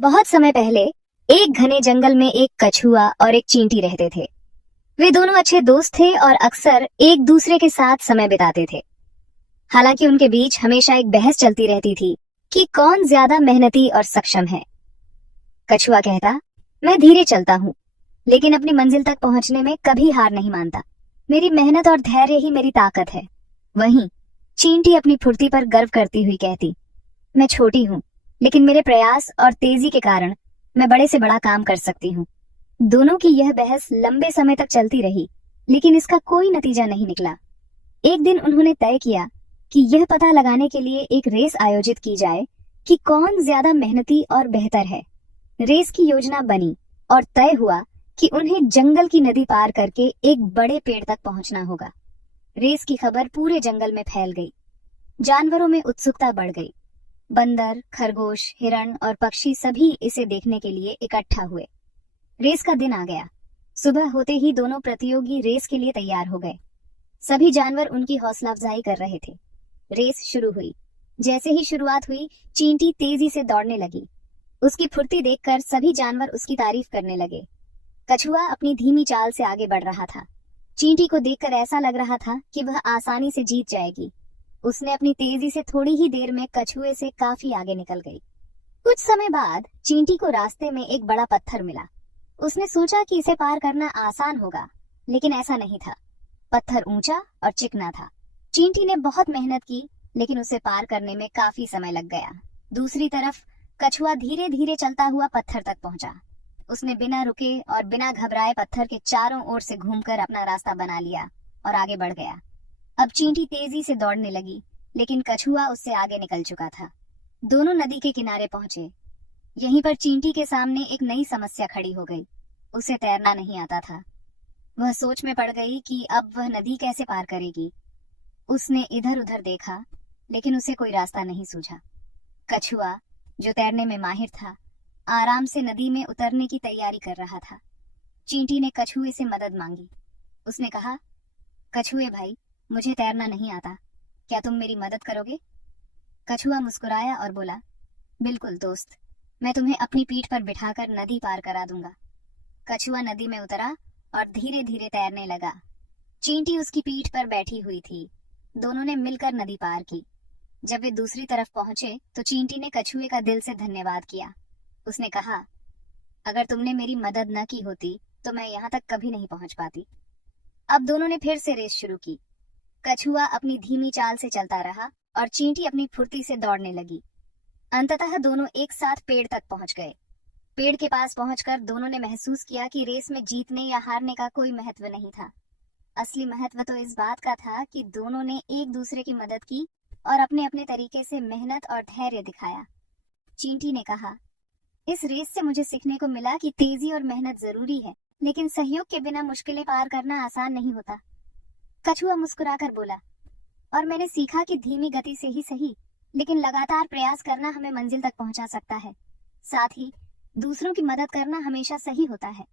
बहुत समय पहले एक घने जंगल में एक कछुआ और एक चींटी रहते थे। वे दोनों अच्छे दोस्त थे और अक्सर एक दूसरे के साथ समय बिताते थे। हालांकि उनके बीच हमेशा एक बहस चलती रहती थी कि कौन ज्यादा मेहनती और सक्षम है। कछुआ कहता, मैं धीरे चलता हूँ, लेकिन अपनी मंजिल तक पहुंचने में कभी हार नहीं मानता। मेरी मेहनत और धैर्य ही मेरी ताकत है। वहीं चींटी अपनी फुर्ती पर गर्व करती हुई कहती, मैं छोटी हूँ, लेकिन मेरे प्रयास और तेजी के कारण मैं बड़े से बड़ा काम कर सकती हूँ। दोनों की यह बहस लंबे समय तक चलती रही, लेकिन इसका कोई नतीजा नहीं निकला। एक दिन उन्होंने तय किया कि यह पता लगाने के लिए एक रेस आयोजित की जाए कि कौन ज्यादा मेहनती और बेहतर है। रेस की योजना बनी और तय हुआ कि उन्हें जंगल की नदी पार करके एक बड़े पेड़ तक पहुंचना होगा। रेस की खबर पूरे जंगल में फैल गई। जानवरों में उत्सुकता बढ़ गई। बंदर, खरगोश, हिरण और पक्षी सभी इसे देखने के लिए इकट्ठा हुए। रेस का दिन आ गया। सुबह होते ही दोनों प्रतियोगी रेस के लिए तैयार हो गए। सभी जानवर उनकी हौसला अफजाई कर रहे थे। रेस शुरू हुई। जैसे ही शुरुआत हुई, चींटी तेजी से दौड़ने लगी। उसकी फुर्ती देखकर सभी जानवर उसकी तारीफ करने लगे। कछुआ अपनी धीमी चाल से आगे बढ़ रहा था। चींटी को देखकर ऐसा लग रहा था कि वह आसानी से जीत जाएगी। उसने अपनी तेजी से थोड़ी ही देर में कछुए से काफी आगे निकल गई। कुछ समय बाद चींटी को रास्ते में एक बड़ा पत्थर मिला। उसने सोचा कि इसे पार करना आसान होगा, लेकिन ऐसा नहीं था। पत्थर ऊंचा और चिकना था। चींटी ने बहुत मेहनत की, लेकिन उसे पार करने में काफी समय लग गया। दूसरी तरफ कछुआ धीरे धीरे चलता हुआ पत्थर तक पहुंचा। उसने बिना रुके और बिना घबराए पत्थर के चारों ओर से घूमकर अपना रास्ता बना लिया और आगे बढ़ गया। अब चींटी तेजी से दौड़ने लगी, लेकिन कछुआ उससे आगे निकल चुका था। दोनों नदी के किनारे पहुंचे। यहीं पर चींटी के सामने एक नई समस्या खड़ी हो गई। उसे तैरना नहीं आता था। वह सोच में पड़ गई कि अब वह नदी कैसे पार करेगी। उसने इधर उधर देखा, लेकिन उसे कोई रास्ता नहीं सूझा। कछुआ, जो तैरने में माहिर था, आराम से नदी में उतरने की तैयारी कर रहा था। चींटी ने कछुए से मदद मांगी। उसने कहा, कछुए भाई, मुझे तैरना नहीं आता, क्या तुम मेरी मदद करोगे? कछुआ मुस्कुराया और बोला, बिल्कुल दोस्त, मैं तुम्हें अपनी पीठ पर बिठाकर नदी पार करा दूंगा। कछुआ नदी में उतरा और धीरे धीरे तैरने लगा। चींटी उसकी पीठ पर बैठी हुई थी। दोनों ने मिलकर नदी पार की। जब वे दूसरी तरफ पहुंचे तो चींटी ने कछुए का दिल से धन्यवाद किया। उसने कहा, अगर तुमने मेरी मदद न की होती तो मैं यहाँ तक कभी नहीं पहुंच पाती। अब दोनों ने फिर से रेस शुरू की। कछुआ अपनी धीमी चाल से चलता रहा और चींटी अपनी फुर्ती से दौड़ने लगी। अंततः दोनों एक साथ पेड़ तक पहुंच गए। पेड़ के पास पहुंचकर दोनों ने महसूस किया कि रेस में जीतने या हारने का कोई महत्व नहीं था। असली महत्व तो इस बात का था कि दोनों ने एक दूसरे की मदद की और अपने अपने तरीके से मेहनत और धैर्य दिखाया। चींटी ने कहा, इस रेस से मुझे सीखने को मिला कि तेजी और मेहनत जरूरी है, लेकिन सहयोग के बिना मुश्किलें पार करना आसान नहीं होता। कछुआ मुस्कुराकर बोला, और मैंने सीखा कि धीमी गति से ही सही, लेकिन लगातार प्रयास करना हमें मंजिल तक पहुंचा सकता है। साथ ही दूसरों की मदद करना हमेशा सही होता है।